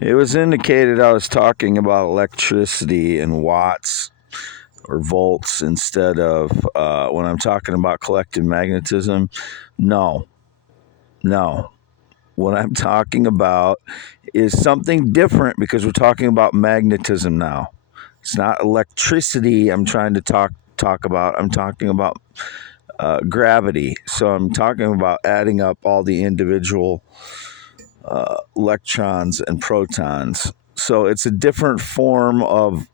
It was indicated I was talking about electricity in watts or volts instead of when I'm talking about collective magnetism. No, no. What I'm talking about is something different because we're talking about magnetism now. It's not electricity I'm trying to talk about. I'm talking about gravity. So I'm talking about adding up all the individual electrons and protons. So it's a different form of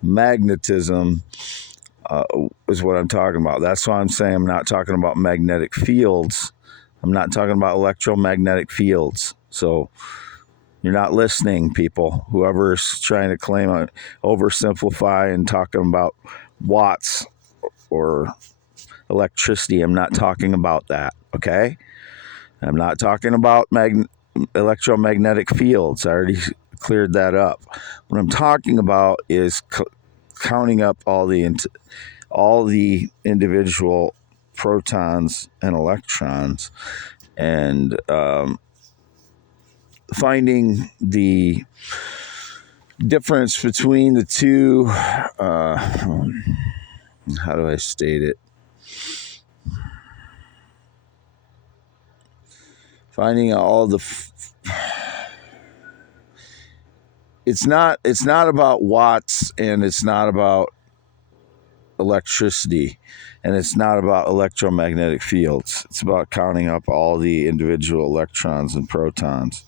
magnetism, is what I'm talking about. That's why I'm saying I'm not talking about magnetic fields. I'm not talking about electromagnetic fields. So you're not listening, people. Whoever's trying to claim oversimplify and talking about watts or electricity, I'm not talking about that. Okay, I'm not talking about electromagnetic fields. I already cleared that up. What I'm talking about is counting up all the individual protons and electrons, and finding the difference between the two. How do I state it? Finding all the. It's not about watts, and it's not about electricity, and it's not about electromagnetic fields. It's about counting up all the individual electrons and protons.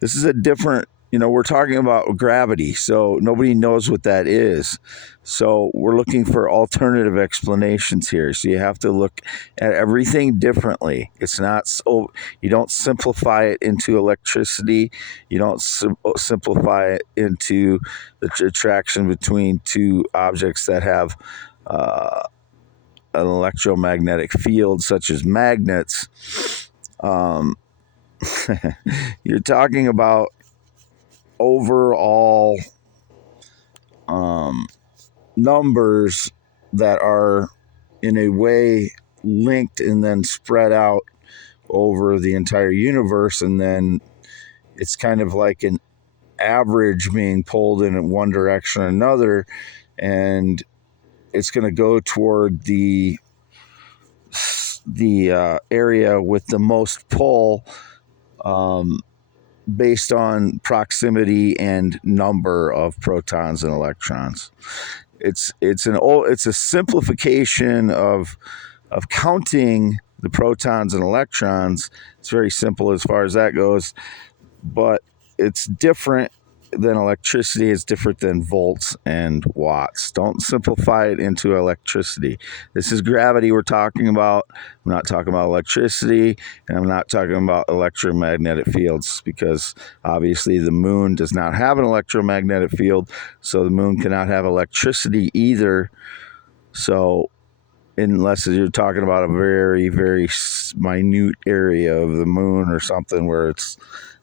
This is a different, we're talking about gravity, so nobody knows what that is. So we're looking for alternative explanations here. So you have to look at everything differently. It's not so, you don't simplify it into electricity. You don't simplify it into the attraction between two objects that have an electromagnetic field, such as magnets. You're talking about overall numbers that are in a way linked and then spread out over the entire universe, and then it's kind of like an average being pulled in one direction or another, and it's going to go toward the area with the most pull, based on proximity and number of protons and electrons. It's a simplification of counting the protons and electrons. It's very simple as far as that goes, but it's different than electricity. It's different than volts and watts. Don't simplify it into electricity. This is gravity we're talking about. I'm not talking about electricity, and I'm not talking about electromagnetic fields, because obviously the moon does not have an electromagnetic field, so the moon cannot have electricity either. So unless you're talking about a very, very minute area of the moon or something where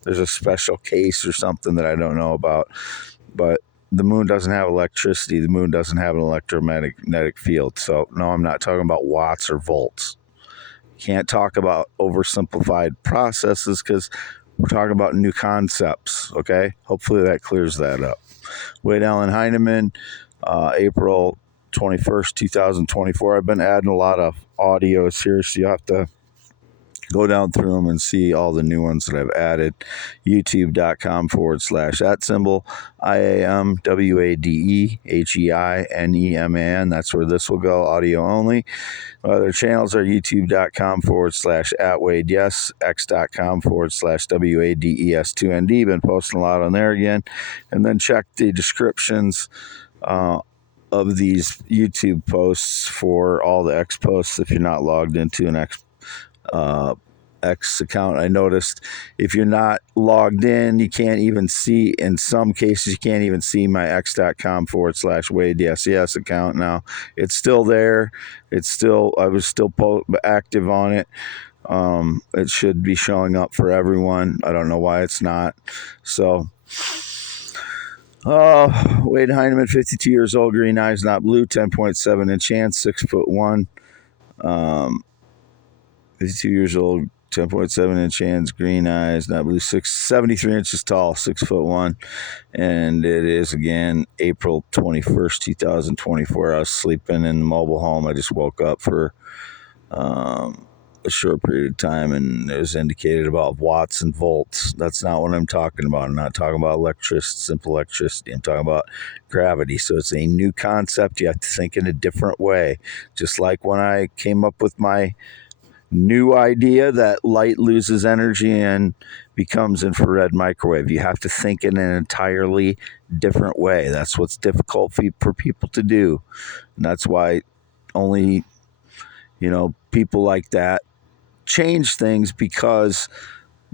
there's a special case or something that I don't know about. But the moon doesn't have electricity. The moon doesn't have an electromagnetic field. So, no, I'm not talking about watts or volts. Can't talk about oversimplified processes because we're talking about new concepts, okay? Hopefully that clears that up. Wade Allen Heinemann, April 21st, 2024. I've been adding a lot of audios here, so you have to go down through them and see all the new ones that I've added. YouTube.com/@symbol IAMWADEHEINEMAN. That's where this will go, audio only. Other channels are youtube.com/@Wade Yes, x.com/WADES2ND. Been posting a lot on there again. And then check the descriptions of these YouTube posts for all the X posts if you're not logged into an X account. I noticed if you're not logged in, you can't even see, in some cases, you can't even see my x.com/Wade Yes account now. It's still there. I was still active on it. It should be showing up for everyone. I don't know why it's not. So, Wade Heinemann, 52 years old, green eyes, not blue, 10.7 inch hands, 6'1". 52 years old, 10.7-inch hands, green eyes, not blue, 73 inches tall, 6'1", and it is again April 21st, 2024. I was sleeping in the mobile home. I just woke up for a short period of time, and it was indicated about watts and volts. That's not what I'm talking about. I'm not talking about simple electricity. I'm talking about gravity. So it's a new concept. You have to think in a different way. Just like when I came up with my new idea that light loses energy and becomes infrared microwave. You have to think in an entirely different way. That's what's difficult for people to do. And that's why only, people like that change things, because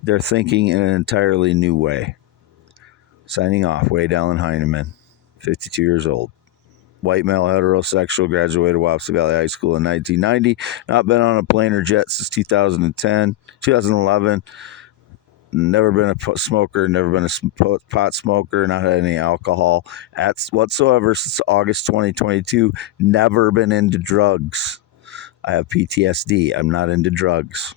they're thinking in an entirely new way. Signing off, Wade Allen Heineman, 52 years old. White male, heterosexual, graduated Wapsie Valley High School in 1990. Not been on a plane or jet since 2011. Never been a smoker, never been a pot smoker, not had any alcohol whatsoever since August 2022. Never been into drugs. I have PTSD. I'm not into drugs.